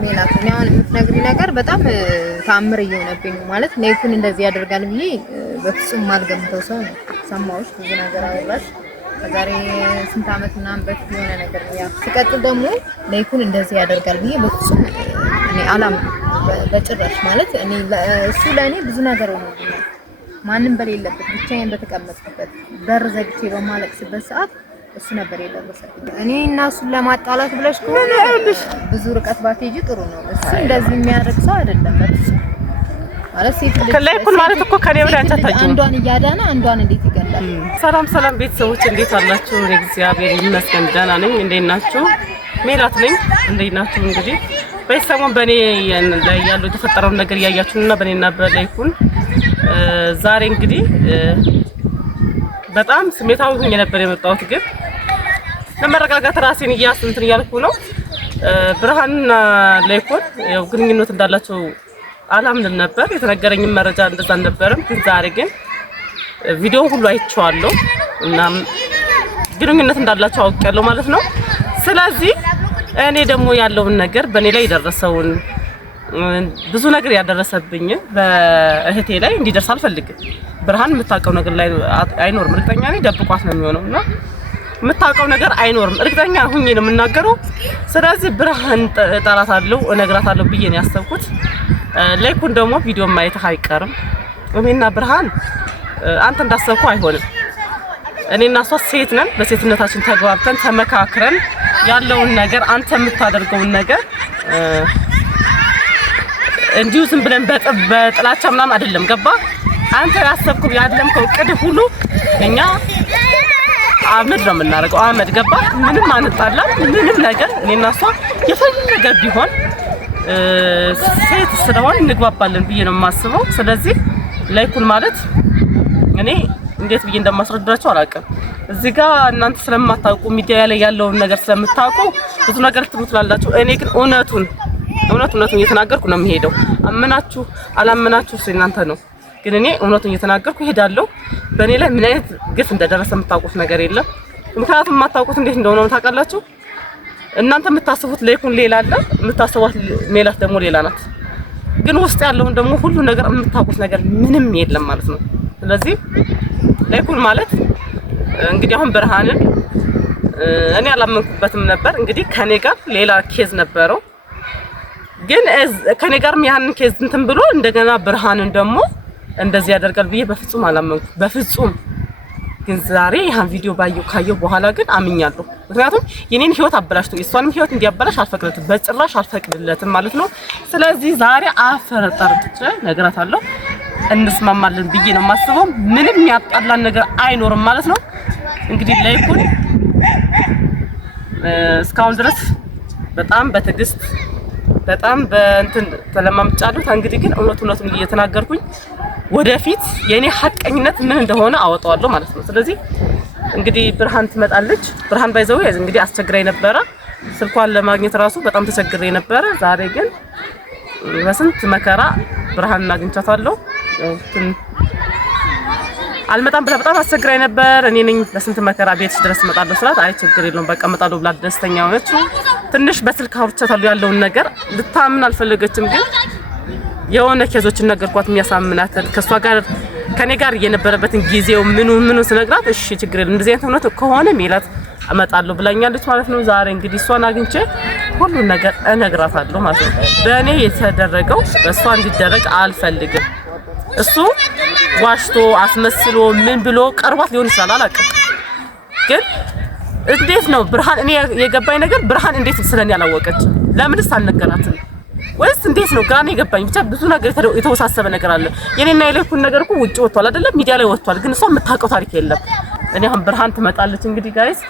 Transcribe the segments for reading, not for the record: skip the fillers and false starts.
ሜላት እኔ አሁን የምትነግሪኝ ነገር በጣም ታምር እየሆነብኝ ነው ማለት ኔኩን እንደዚህ ያደርጋል ብዬ በፍጹም ማልገምተው ሰው ነው። ሰማሁሽ ብዙ ነገር አወራሽ ከዛሬ ስንት አመት ምናምን በፊት የሆነ ነገር ያ ሲቀጥል ደግሞ ኔኩን እንደዚህ ያደርጋል ብዬ በፍጹም እኔ አላምንም በጭራሽ ማለት እኔ እሱ ለኔ ብዙ ነገር ሆኖብኛል። ማንም በሌለበት ብቻዬን በተቀመጥኩበት በር ዘግቼ በማለቅስበት ሰዓት እሱ ነበር የደረሰብኝ። እኔ እና እሱን ለማጣላት ብለሽ ከሆነ ብዙ ርቀት ባትሄጂ ጥሩ ነው። እሱ እንደዚህ የሚያደርግ ሰው አይደለም ማለት ሴት ከላይኩን ማለት እኮ ከኔ ወደ አንተ ታጭ አንዷን እያዳነ አንዷን እንዴት ይገላል? ሰላም ቤተሰቦች እንዴት አላችሁ? እግዚአብሔር ይመስገን ደህና ነኝ። እንዴት ናችሁ? ሜላት ነኝ። እንዴት ናችሁ? እንግዲህ በሰሞን በኔ ላይ ያለው የተፈጠረው ነገር ያያችሁና በኔና በላይኩን ዛሬ እንግዲህ በጣም ስሜታዊ ሆኜ ነበር የመጣሁት፣ ግን ለመረጋጋት ራሴን እንትን እያልኩ ነው። ብርሃንና ላይኩን ያው ግንኙነት እንዳላቸው አላምንም ነበር። የተነገረኝ መረጃ እንደዛ አልነበረም። ግን ዛሬ ግን ቪዲዮ ሁሉ አይቼዋለሁ እና ግንኙነት እንዳላቸው አውቄያለሁ ማለት ነው። ስለዚህ እኔ ደግሞ ያለውን ነገር በእኔ ላይ የደረሰውን ብዙ ነገር ያደረሰብኝ በእህቴ ላይ እንዲደርስ አልፈልግም። ብርሃን የምታውቀው ነገር ላይ አይኖርም። እርግጠኛ ነኝ ደብቋት ነው የሚሆነውና የምታውቀው ነገር አይኖርም። እርግጠኛ ሁኜ ነው የምናገረው። ስለዚህ ብርሃን እጠራታለሁ፣ እነግራታለሁ ብዬ ነው ያሰብኩት። ላይኩን ደግሞ ቪዲዮ ማየት አይቀርም። እኔና ብርሃን አንተ እንዳሰብኩ አይሆንም። እኔና እሷ ሴት ነን። በሴትነታችን ተግባብተን ተመካክረን ያለውን ነገር አንተ የምታደርገውን ነገር እንዲሁ ዝም ብለን በጥላቻ ምናምን አይደለም። ገባ? አንተ ያሰብከው ያለምከው ቅድ ሁሉ እኛ አመድ ነው የምናደርገው። አመድ ገባ? ምንም አንጣላም። ምንም ነገር እኔና እሷ የፈለገ ቢሆን ሴት ስለሆነ እንግባባለን ብዬ ነው የማስበው። ስለዚህ ላይኩን ማለት እኔ እንዴት ብዬ እንደማስረዳቸው አላውቅም። እዚህ ጋር እናንተ ስለማታውቁ ሚዲያ ላይ ያለውን ነገር ስለምታውቁ ብዙ ነገር ትሉትላላችሁ። እኔ ግን እውነቱን እየተናገርኩ ነው የምሄደው። አመናችሁ አላመናችሁ እናንተ ነው። ግን እኔ እውነቱን እየተናገርኩ እሄዳለሁ። በእኔ ላይ ምን አይነት ግፍ እንደደረሰ የምታውቁት ነገር የለም። ምክንያቱም የማታውቁት እንዴት እንደሆነ ታውቃላችሁ። እናንተ የምታስቡት ላይኩን ሌላ አለ፣ የምታስቡት ሜላት ደግሞ ሌላ ናት። ግን ውስጥ ያለውን ደግሞ ሁሉ ነገር የምታውቁት ነገር ምንም የለም ማለት ነው። ስለዚህ ላይኩን ማለት እንግዲህ አሁን ብርሃንን እኔ አላመንኩበትም ነበር። እንግዲህ ከኔ ጋር ሌላ ኬዝ ነበረው። ግን ከኔ ጋርም ያንን ኬዝ እንትን ብሎ እንደገና ብርሃንን ደግሞ እንደዚህ ያደርጋል ብዬ በፍጹም አላመንኩም። በፍጹም። ግን ዛሬ ያን ቪዲዮ ካየሁ በኋላ ግን አምኛለሁ። ምክንያቱም የኔን ህይወት አበላሽቶ የሷንም ህይወት እንዲያበላሽ አልፈቅድለትም፣ በጭራሽ አልፈቅድለትም ማለት ነው። ስለዚህ ዛሬ አፈረጠርጥቼ ነግራታለሁ። እንስማማለን ብዬ ነው የማስበው። ምንም ያጣላን ነገር አይኖርም ማለት ነው። እንግዲህ ላይኩን እስካሁን ድረስ በጣም በትዕግስት በጣም በእንትን ተለማምጫለሁ። እንግዲህ ግን እውነቱን እየተናገርኩኝ ወደፊት የኔ ሐቀኝነት ምን እንደሆነ አወጣዋለሁ ማለት ነው። ስለዚህ እንግዲህ ብርሃን ትመጣለች። ብርሃን ባይዘው እንግዲህ አስቸግራይ ነበረ። ስልኳን ለማግኘት ራሱ በጣም ተቸግሬ ነበረ። ዛሬ ግን በስንት መከራ ብርሃን አግኝቻታለሁ። አልመጣም ብላ በጣም አስቸግራይ ነበር። እኔ ነኝ በስንት መከራ ቤትሽ ድረስ እመጣለሁ ስላት አይ ችግር የለውም በቃ እመጣለሁ ብላ ደስተኛ ሆነች። ትንሽ በስልክ አውርቻታለሁ ያለውን ነገር ልታምን አልፈለገችም። ግን የሆነ ኬዞችን ነገርኳት የሚያሳምናት ከሷ ጋር ከኔ ጋር የነበረበትን ጊዜው ምኑ ስነግራት እሺ ችግር የለም እንደዚህ አይነት እውነት ከሆነ ሜላት እመጣለሁ ብላኛለች ማለት ነው። ዛሬ እንግዲህ እሷን አግኝቼ ሁሉን ነገር እነግራታለሁ ማለት ነው። በእኔ የተደረገው በእሷ እንዲደረግ አልፈልግም። እሱ ዋሽቶ አስመስሎ ምን ብሎ ቀርቧት ሊሆን ይችላል አላውቅም። ግን እንዴት ነው ብርሃን እኔ የገባኝ ነገር ብርሃን እንዴት ስለኔ ያላወቀች ለምንስ አልነገራትም? ወይስ እንዴት ነው ጋር ነው የገባኝ። ብቻ ብዙ ነገር የተወሳሰበ ነገር አለ። የኔና የላይኩን ነገር እኮ ውጭ ወጥቷል አይደለም ሚዲያ ላይ ወጥቷል። ግን እሷ የምታውቀው ታሪክ የለም። እኔ አሁን ብርሃን ትመጣለች እንግዲህ ጋይስ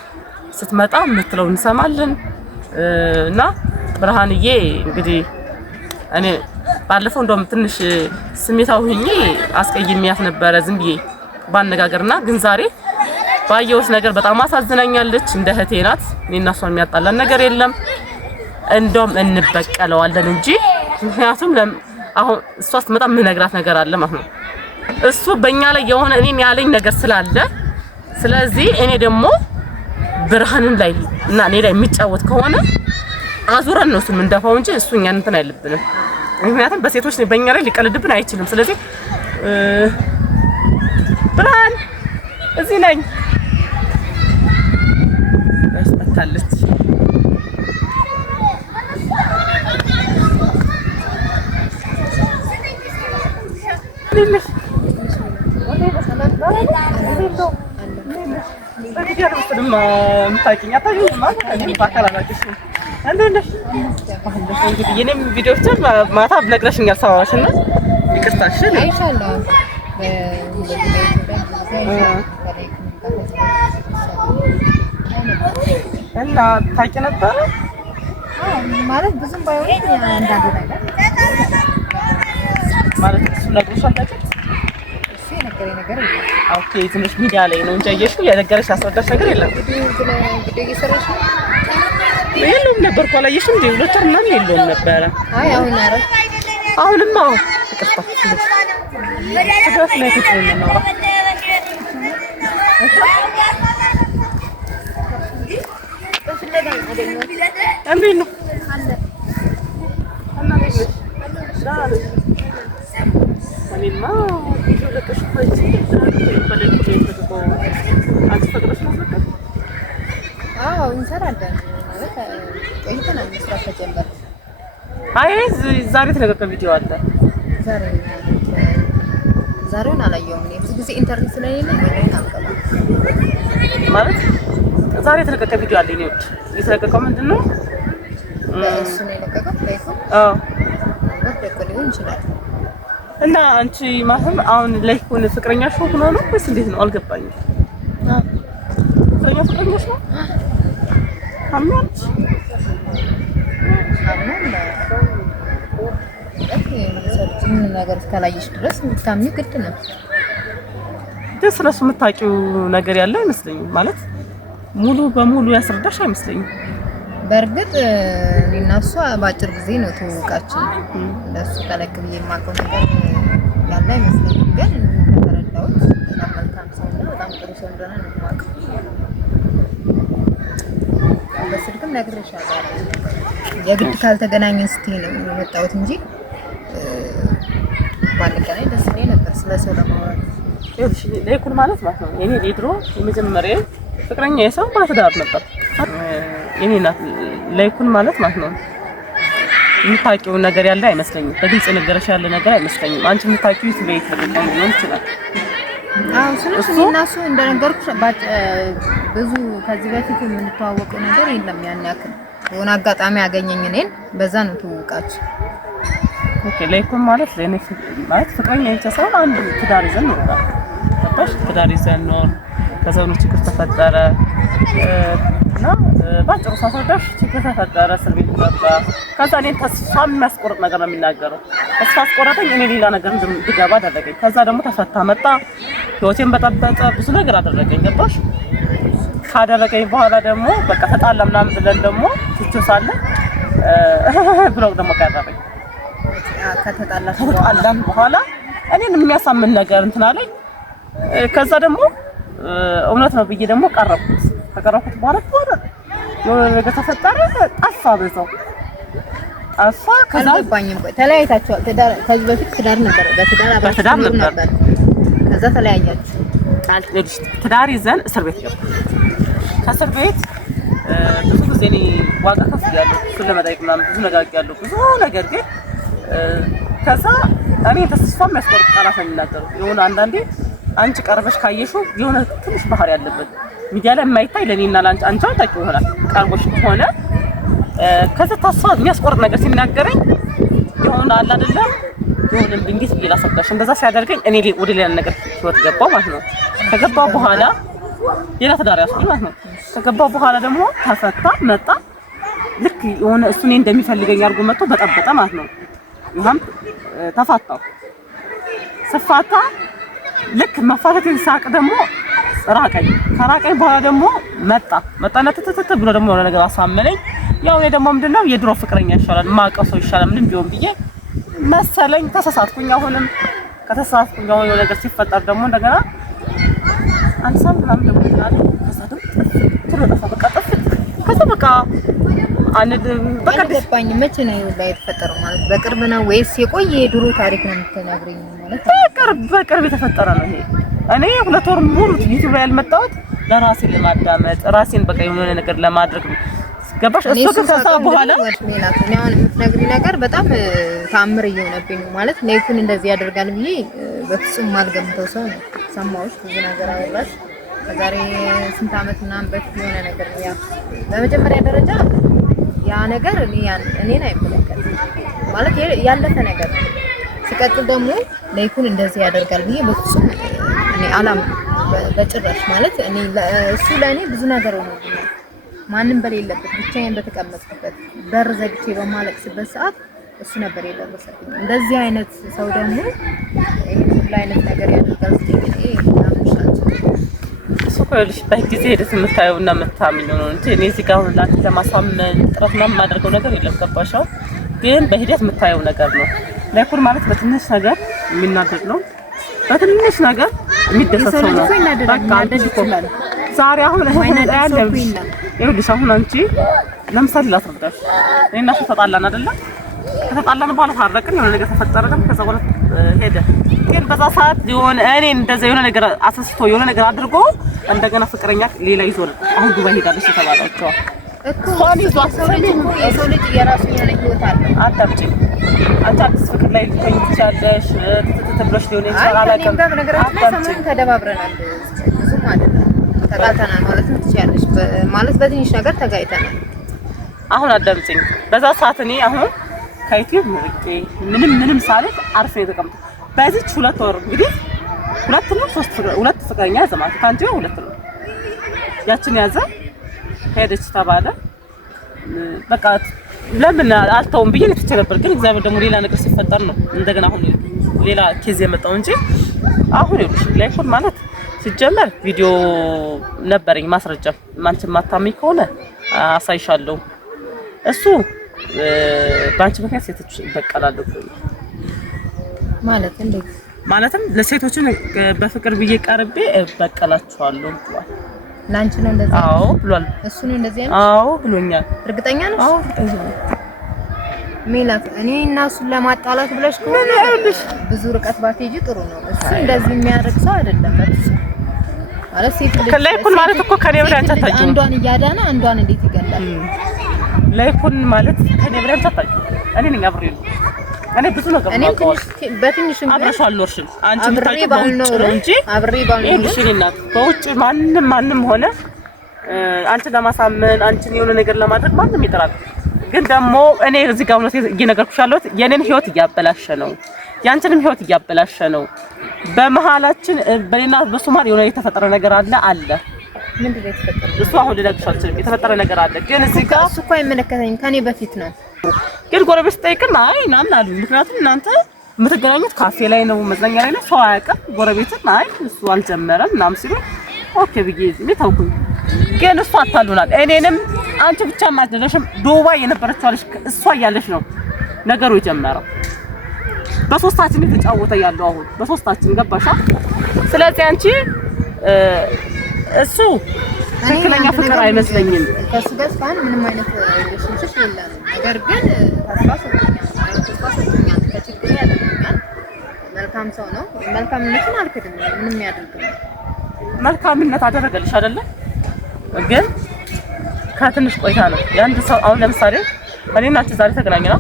ስትመጣ የምትለው እንሰማለን። እና ብርሃንዬ እንግዲህ እኔ ባለፈው እንደውም ትንሽ ስሜታው ሆኜ አስቀይሜያት ነበረ ዝም ብዬ ባነጋገርና ግን ዛሬ ባየሁት ነገር በጣም አሳዝናኛለች። እንደ እህቴ ናት። እኔና እሷን የሚያጣላን ነገር የለም። እንደውም እንበቀለዋለን እንጂ ምክንያቱም አሁን እሷ ስትመጣ ምን ነግራት ነገር አለ ማለት ነው። እሱ በእኛ ላይ የሆነ እኔን ያለኝ ነገር ስላለ ስለዚህ እኔ ደግሞ ብርሃንን ላይ እና እኔ ላይ የሚጫወት ከሆነ አዙረን ነው እሱን የምንደፋው እንጂ እሱ እኛን እንትን አይልብንም። ምክንያቱም በሴቶች በእኛ ላይ ሊቀልድብን አይችልም። ስለዚህ ብርሃን እዚህ ነኝ ያስጠታለች። የኔም ቪዲዮዎችን ማታ ነግረሽኛል ሳወራሽ እና ይቅርታሽ እና ታውቂ ነበረ ማለት ብዙም ባይሆን አንዳንድ ነገር ማለት እሱ ነግሮሻል ታውቂ የነገረኝ ነገር የለም። ኦኬ ትንሽ ሚዲያ ላይ ነው እንጂ አየሽው የነገረሽ ያስረዳሽ ነገር የለም። ቪዲዮ እየሰራሽ ነው? የለውም ነበር እኮ አላየሽም እንዴ? ሁለት ወር ምናምን የለውም ነበረ። አይ አሁን አረ አሁንማ ይቅርታ ትዳስ ላይ ተጨምሮ ነው እንዴት ነው እኔማ ቪዲዮ ለቀሽ ፈጂ በለጭ ተደቆ አንቺ ፈቅደሽ ነው ፈቅደ አዎ እንሰራለን ማለት ቆይተናል መስራት ተጀመረ። አይ ዛሬ የተለቀቀ ቪዲዮ አለ። ዛሬውን አላየሁም እኔ ብዙ ጊዜ ኢንተርኔት ስለሌለ ነው አቀባ ማለት ዛሬ የተለቀቀ ቪዲዮ አለ። እኔ ወጥ የተለቀቀው ምንድነው? እሱ ነው የለቀቀው ላይፍ አዎ ወጥቶ ሊሆን ይችላል። እና አንቺ ማህም አሁን ላይኩን ፍቅረኛሽ ሆኖ ነው ወይስ እንዴት ነው? አልገባኝም። ፍቅረኛሽ ነው? አማች ምን ነገር እስካላየሽ ድረስ ምታምኚው ግድ ነው። ደስ ስለሱ የምታውቂው ነገር ያለ አይመስለኝም። ማለት ሙሉ በሙሉ ያስረዳሽ አይመስለኝም። በእርግጥ እኔና እሷ በአጭር ጊዜ ነው ትውውቃችን። ለሱ ጠለቅ ብዬ የማውቀው ነገር ያለ አይመስለኝም። ግን ተረዳሁት በጣም መልካም ሰው ነው፣ በጣም ጥሩ ሰው እንደሆነ ነው የማውቀው። በስልክም ነግሬሻለሁ የግድ ካልተገናኘን ስትይ ነው የመጣሁት እንጂ ባንገናኝ ደስ ይለኝ ነበር ስለሰው ለማውራት። ይኸውልሽ ላይኩን ማለት ነው የኔ የድሮ የመጀመሪያ ፍቅረኛ የሰው ባትዳር ነበር የኔ ናት። ላይኩን ማለት ነው የምታውቂው ነገር ያለ አይመስለኝም። በግልጽ ነገርሽ ያለ ነገር አይመስለኝም። አንቺ የምታውቂው ስለይት ነው ሊሆን ይችላል። አዎ ስለዚህ እና እሱ እንደነገርኩሽ ብዙ ከዚህ በፊት የምንተዋወቀው ነገር የለም። ያን ያክል የሆነ አጋጣሚ ያገኘኝ እኔን በዛ ነው ትውውቃችን። ኦኬ ላይኩን ማለት ለኔ ማለት ፍቅረኛ የቻሰው አንድ ትዳር ይዘን ነው ታባሽ ትዳር ይዘን ነው ከዛው ነው ችግር ተፈጠረ እና ባጭሩ ሳሳዳሽ ችግር ተፈጠረ እስር ቤት ገባ። ከዛ እኔን ተስፋ የሚያስቆርጥ ነገር ነው የሚናገረው። ተስፋ አስቆረጠኝ። እኔ ሌላ ነገር እንድገባ አደረገኝ። ከዛ ደግሞ ተፈታ መጣ ህይወቴን በጠበጠ ብዙ ነገር አደረገኝ። ገባሽ? ካደረገኝ በኋላ ደግሞ በቃ ተጣላ ምናምን ብለን ደግሞ ትቾ ሳለ ብሎግ ደግሞ ቀረበኝ። ከተጣላን በኋላ እኔን የሚያሳምን ነገር እንትን አለኝ። ከዛ ደግሞ እውነት ነው ብዬ ደግሞ ቀረብኩት። ከቀረብኩት በኋላ የሆነ ነገር ተፈጠረ። ጠፋ በዛው ጠፋ። ከዛ አልገባኝም። ቆይ ተለያይታችኋል? ትዳር ከዚህ በፊት ትዳር ነበር? በትዳር ነበር። ከዛ ተለያያችሁ? ትዳር ይዘን እስር ቤት ገባ። ከእስር ቤት ብዙ ጊዜ እኔ ዋጋ ከፍያለሁ እሱን ለመጠየቅ ምናምን ብዙ ነገር አድርጌያለሁ ብዙ ነገር ግን ከዛ እኔ ተስፋ የሚያስቆርጥ ቃላት የሚናገሩ የሆነ አንዳንዴ አንቺ ቀርበሽ ካየሽው የሆነ ትንሽ ባህሪ ያለበት ሚዲያ ላይ የማይታይ ለኔና ላንቺ አንቺው ታውቂው ይሆናል ቀርቦሽ ሆነ ከዛ ተስፋ የሚያስቆርጥ ነገር ሲናገረኝ የሆነ አለ አይደለም የሆነ ድንገት ብዬ ላሰብዳሽ እንደዛ ሲያደርገኝ እኔ ወደ ሌላ ነገር ህይወት ገባው ማለት ነው። ከገባው በኋላ ሌላ ትዳር ያስኩኝ ማለት ነው። ከገባው በኋላ ደግሞ ተፈታ መጣ። ልክ የሆነ እሱ እኔ እንደሚፈልገኝ አድርጎ መጥቶ በጠበጠ ማለት ነው። ይሄም ተፋታው። ስፋታ ልክ መፋታቴን ሳቅ ደግሞ ራቀኝ። ከራቀኝ በኋላ ደግሞ መጣና ተተተ ብሎ ደግሞ የሆነ ነገር አሳመነኝ። ያው እኔ ደግሞ ምንድነው የድሮ ፍቅረኛ ይሻላል ማቀው ሰው ይሻላል ምንም ቢሆን ብዬ መሰለኝ ተሳሳትኩኝ። አሁንም ከተሳሳትኩኝ አሁን የሆነ ነገር ሲፈጠር ደግሞ እንደገና አንድ ሳምንት ምናምን ደግሞ ይላል ከዛ ደግሞ ትሎ ጠፋ። በቃ ጠፍት። ከዛ በቃ በቃ ገባኝ። መቼ ነው ይኸውልህ የተፈጠረው? ማለት በቅርብ ነው ወይስ የቆየ የድሮ ታሪክ ነው የምትነግረኝ? ማለት በቅርብ የተፈጠረ ነው ይሄ። እኔ 2 ወር ሙሉ ዩቲዩብ ላይ ያልመጣሁት ለራሴ ለማዳመጥ ራሴን በቃ የሆነ ነገር ለማድረግ ነው። ገባሽ? እሱ ከዛ በኋላ ሜላት እኔ አሁን የምትነግሪኝ ነገር በጣም ታምር እየሆነብኝ ነው። ማለት ነይኩን እንደዚህ ያደርጋል ብዬ በፍጹም ማልገምተው ሰው ነው። ሰማሁሽ ብዙ ነገር አወራሽ። ከዛሬ ስንት ዓመት ምናምን በፊት የሆነ ነገር ነው። ያ በመጀመሪያ ደረጃ ያ ነገር እኔን አይመለከትም ማለት ያለፈ ነገር ነው። ሲቀጥል ደግሞ ነይኩን እንደዚህ ያደርጋል ብዬ በፍጹም እኔ አላምንም በጭራሽ። ማለት እኔ እሱ ለእኔ ብዙ ነገር ሆኖልኛል። ማንም በሌለበት ብቻዬን በተቀመጥኩበት በር ዘግቼ በማለቅስበት ሰዓት እሱ ነበር የደረሰልኝ። እንደዚህ አይነት ሰው ደግሞ ይሄን ሁሉ አይነት ነገር ያደርጋል ሲል እሱ ኮይልሽ በጊዜ ሄደት የምታየውና የምታምኚው ነው እንጂ እኔ እዚህ ጋር አሁን ላንተ ለማሳመን ጥረት ምናምን የማደርገው ነገር የለም። ገባሽው? ግን በሂደት የምታየው ነገር ነው። ነይኩን ማለት በትንሽ ነገር የሚናደድ ነው፣ በትንሽ ነገር የሚደሰት ነው። በቃ ዛሬ አሁን ይኸውልሽ አሁን አንቺ ለምሳሌ ላስረዳሽ። እኔና እሱ ተጣላን አይደለ? ከተጣላን በኋላ ታረቅን፣ የሆነ ነገር ተፈጠረ። ደግሞ ከዛ በኋላ ሄደ። ግን በዛ ሰዓት የሆነ እኔ እንደዛ የሆነ ነገር አሰስቶ የሆነ ነገር አድርጎ እንደገና ፍቅረኛ ሌላ ይዞ ነው አሁን ዱባይ ሄዳለች የተባለችው እኮ ሰው ልጅ የራሱ የሆነ ህይወት አለው። አታብጪኝ አንቺ አዲስ ፍቅር ላይ ልትሆኚ ትችያለሽ። ትብሎሽ ሊሆን ይችላል። አላውቅም። ሰሞኑን ተደባብረናል። ብዙም አይደለም ተጣልተናል ማለት ነው ትችያለሽ። ማለት በትንሽ ነገር ተጋይተናል። አሁን አዳምጪኝ። በዛ ሰዓት እኔ አሁን ከዩቲዩብ ምርቄ ምንም ሳልል አርፌ የተቀመጥኩት በዚች 2 ወር እንግዲህ 2 ነው 3 ፍቅረኛ ያዘ ማለት ካንቺ 2 ነው ያችን ያዘ ሄደች ተባለ። በቃ ለምን አልተውም ብዬ ልትቼ ነበር። ግን እግዚአብሔር ደግሞ ሌላ ነገር ሲፈጠር ነው እንደገና አሁን ሌላ ኬዝ የመጣው እንጂ አሁን ይኸውልሽ ላይፎን ማለት ሲጀመር ቪዲዮ ነበረኝ ማስረጃ። ማንቺ ማታመኝ ከሆነ አሳይሻለሁ። እሱ ባንቺ ምክንያት ሴቶች ይበቀላሉ ማለት እንዴት? ማለትም ለሴቶችን በፍቅር ብዬ ቀርቤ እበቀላቸዋለሁ ብሏል። ላንቺ ነው እንደዚህ? አዎ ብሏል። እሱ ነው እንደዚህ ያለው? አዎ ብሎኛል። እርግጠኛ ነሽ? አዎ እርግጠኛ ነኝ። ሜላት እኔ እና እሱን ለማጣላት ብለሽ ከሆነ ብዙ ርቀት ባትሄጂ ጥሩ ነው። እሱ እንደዚህ የሚያደርግ ሰው አይደለም። ማለት ሴት ልጅ ከላይኩን ማለት እኮ ከኔ ብለ አንቺ አታውቂውም። አንዷን እያዳነ አንዷን እንዴት ይገላል? ላይኩን ማለት ከኔ ብለ አንቺ አታውቂውም። እኔ ነኝ አብሬ ነው። እኔ ብዙ ነገር ነው በትንሽም አብረሽ አልኖርሽም። አንቺ የምታውቂው በውጭ ነው እንጂ አብሬ ባልኖር ይልሽልናት በውጭ ማንም ሆነ አንቺን ለማሳመን አንቺን የሆነ ነገር ለማድረግ ማንም ይጥራል። ግን ደግሞ እኔ እዚህ ጋር ነው እየነገርኩሽ ያለሁት የኔን ህይወት እያበላሸ ነው፣ ያንቺንም ህይወት እያበላሸ ነው። በመሃላችን በሌና በሱማር የሆነ የተፈጠረ ነገር አለ። ምንድን ነው የተፈጠረው? እሱ አሁን ልነግርሽ አልችልም። የተፈጠረ ነገር አለ። ግን እዚህ ጋር እሱ እኮ አይመለከተኝም፣ ከኔ በፊት ነው። ግን ጎረቤት ስጠይቅም አይ ምናምን አሉ። ምክንያቱም እናንተ የምትገናኙት ካፌ ላይ ነው፣ መዝናኛ ላይ ነው፣ ሰው አያውቅም። ጎረቤትም አይ እሱ አልጀመረም ምናምን ሲሉ ኦኬ ብዬ ዝም ተውኩኝ። ግን እሱ አታሉናል። እኔንም አንቺ ብቻ ማድረሽም ዱባይ የነበረችው አለሽ እሷ እያለሽ ነው ነገሩ የጀመረው። በሶስታችን የተጫወተ ያለው አሁን በሶስታችን ገባሻ? ስለዚህ አንቺ እሱ ትክክለኛ ፍቅር አይመስለኝም። ከሱ ጋር እስካሁን ምንም አይነት ሪሌሽንሺፕ የለም። ነገር ግን ተስፋ ሰጥቶኛል፣ ከችግር ያደርገኛል። መልካም ሰው ነው። መልካምነቱን አልክድም። ምንም ያደርግ ነው መልካምነት አደረገልሽ አይደለ? ግን ከትንሽ ቆይታ ነው የአንድ ሰው አሁን ለምሳሌ እኔና አንቺ ዛሬ ተገናኘና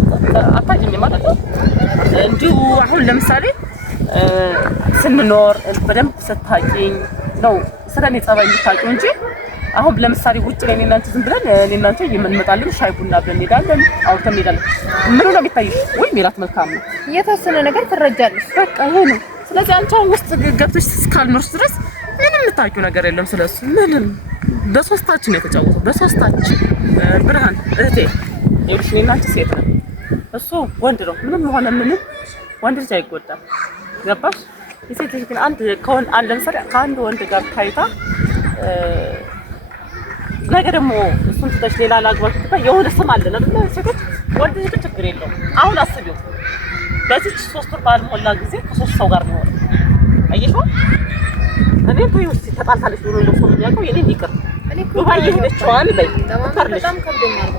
አታውቂኝም ማለት ነው። እንዲሁ አሁን ለምሳሌ ስንኖር በደንብ ስታውቂኝ ነው ስለኔ ጸባይ የምታውቂው እንጂ አሁን ለምሳሌ ውጭ ላይ እኔና አንቺ ዝም ብለን እኔና አንቺ የምንመጣለን ሻይ ቡና ብለን እንሄዳለን፣ አውርተን እንሄዳለን። ምን ነው የሚታይሽ? ወይ ሜላት መልካም ነው የተወሰነ ነገር ትረጃለሽ። በቃ ይሄ ነው። ስለዚህ አንቺ ውስጥ ገብተሽ እስካልኖርሽ ድረስ ምንም የምታውቂው ነገር የለም ስለሱ ምንም። በሶስታችን የተጫወተው በሶስታችን ብርሃን እህቴ ይኸውልሽ እኔና አንቺ ሴት ነን፣ እሱ ወንድ ነው። ምንም ሆነ ምንም ወንድ ልጅ አይጎዳም። ገባሽ? የሴት ልጅ ግን አንድ ለምሳሌ ከአንድ ወንድ ጋር ታይታ ነገ ደግሞ እሱን ትተሽ ሌላ ላግባሽ ትባይ የሆነ ስም አለ አይደል? ሴቶች ወንድ ልጅ ችግር የለውም። አሁን አስቢው በዚህ 3 ወር ባልሞላ ጊዜ ከ3 ሰው ጋር ነው አየሽው። እኔ ተይውስ ተጣልታለች ብሎ ነው ሰው የሚያውቀው የኔን ይቅር ዱባይ የሄደችዋን በይ በጣም ከብዶኛል።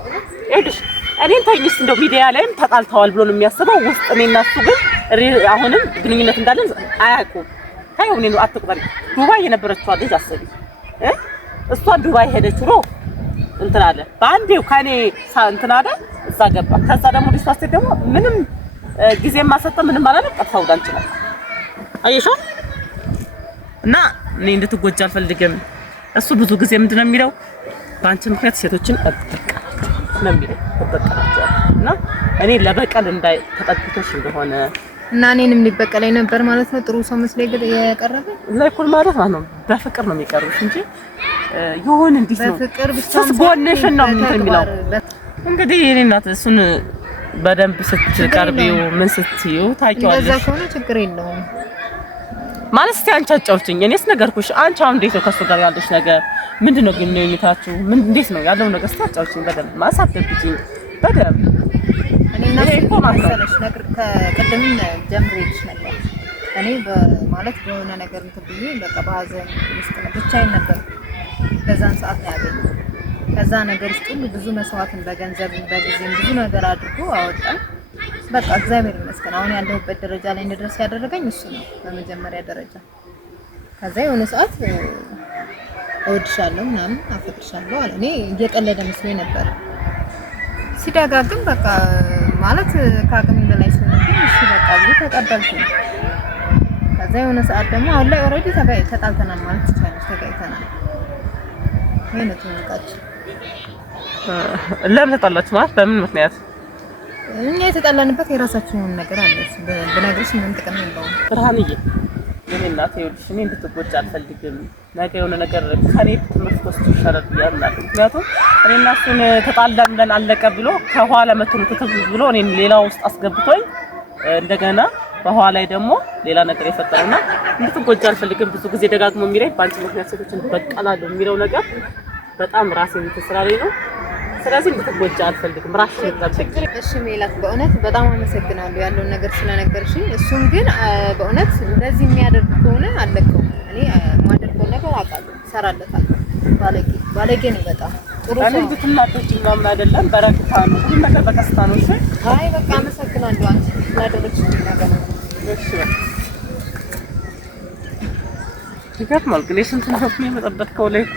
ይኸውልሽ እኔን ተይኝ እስኪ እንደው ሚዲያ ላይም ተጣልተዋል ብሎ ነው የሚያስበው ውስጥ እኔና እሱ ግን አሁንም ግንኙነት እንዳለን አያውቁም። ታየው እኔ ነው አትቁጠሪ። ዱባይ የነበረችው ልጅ አሰቢ እሷ ዱባይ ሄደች ብሎ እንትን አለ በአንዴው ከኔ እንትን አለ እዛ ገባ። ከዛ ደግሞ ዲስታስቴ ደግሞ ምንም ጊዜ ማሰጠ ምንም አላለም። ቀጥታው ዳንች ነው አየሽው። እና እኔ እንድትጎጂ አልፈልግም። እሱ ብዙ ጊዜ ምንድነው የሚለው በአንቺ ምክንያት ሴቶችን እበቀላቸዋለሁ ነው የሚለው እበቀላቸዋለሁ። እና እኔ ለበቀል እንዳይ ተጠቅቶሽ እንደሆነ እና እኔንም ሊበቀለኝ ነበር ማለት ነው። ጥሩ ሰው መስሎ የቀረበ ላይኩል ማለት ነው። በፍቅር ነው የሚቀርብሽ እንጂ ይሁን እንዴት ነው በፍቅር ብቻ ጎንሽን ነው የሚለው። እንግዲህ እኔ እናት እሱን በደንብ ስትቀርቢው ምን ስትይው ታውቂዋለሽ። እንደዛ ከሆነ ችግር የለውም ማለት እስቲ አንቺ አጫውችኝ። እኔስ ነገርኩሽ። አንቺ አሁን እንዴት ነው ከሱ ጋር ያለሽ ነገር ምንድነው? ግንኙነታችሁ ምን እንዴት ነው ያለው ነገር እስቲ አጫውችኝ በደንብ ማሳደብኝ በደንብ እኔና እኮ ማሰለሽ ነገር ከቀደም ጀምሬልሽ ነበር። እኔ ማለት በሆነ ነገር እንትን ብዬ በቃ በሀዘን ውስጥ ብቻዬን ነበር በዛን ሰዓት ነው ያገኘው። ከዛ ነገር ውስጥ ሁሉ ብዙ መስዋዕትን በገንዘብ በጊዜም ብዙ ነገር አድርጎ አወጣኝ። በቃ እግዚአብሔር ይመስገን አሁን ያለሁበት ደረጃ ላይ እንድደርስ ያደረገኝ እሱ ነው በመጀመሪያ ደረጃ። ከዛ የሆነ ሰዓት እወድሻለሁ ምናምን አፈቅርሻለሁ አለ። እኔ እየቀለደ መስሎኝ ነበር። ሲደጋግም በቃ ማለት ከአቅሜ በላይ ስለሆነብኝ እሺ በቃ ብዬ ተቀበልኩኝ። ከዛ የሆነ ሰዓት ደግሞ አሁን ላይ ኦልሬዲ ተጣልተናል ማለት ትችላለች። ተጋጭተናል። ይሄ ነው ትንቃችሁ። ለምን ተጣላችሁ ማለት በምን ምክንያት? እኛ የተጣላንበት የራሳችን የሆነ ነገር አለ። ብነግርሽ ምንም ጥቅም የለውም። ብርሃንዬ የኔ እናት ይኸውልሽ እኔ እንድትጎጂ አልፈልግም። ነገ የሆነ ነገር ከኔ ትምህርት ወስዶ ይሻላል ብያለሁ። ምክንያቱም እኔ እና እሱን ተጣላን ብለን አለቀ ብሎ ከኋላ መጥቶ ተተብ ብሎ እኔን ሌላ ውስጥ አስገብቶኝ እንደገና በኋላ ላይ ደግሞ ሌላ ነገር የፈጠረውና እንድትጎጂ አልፈልግም። ብዙ ጊዜ ደጋግሞ የሚለኝ በአንቺ ምክንያት ሴቶችን በቀላሉ የሚለው ነገር በጣም ራሴን ተስራሪ ነው። ስለዚህ እንድትጎጂ አልፈልግም። ራስሽን ጠብቂ እሺ ሜላት፣ በእውነት በጣም አመሰግናለሁ ያለውን ነገር ስለነገርሽኝ። እሱን ግን በእውነት እንደዚህ የሚያደርግ ከሆነ አለቀው። እኔ የማደርገው ነገር አውቃለሁ፣ እሰራለታለሁ። ባለጌ ነው በጣም ጥሩ ሰው። እኔ ብትናደጂ ምናምን አይደለም፣ በረከታ ነው ሁሉ ነገር በቀስታ ነው። እሺ አይ በቃ አመሰግናለሁ አንቺ ስላደረግሽልኝ ነገር። እሺ ይገርማል ግን የስንቱን ሰው የመጠበቅ ከላይ እኮ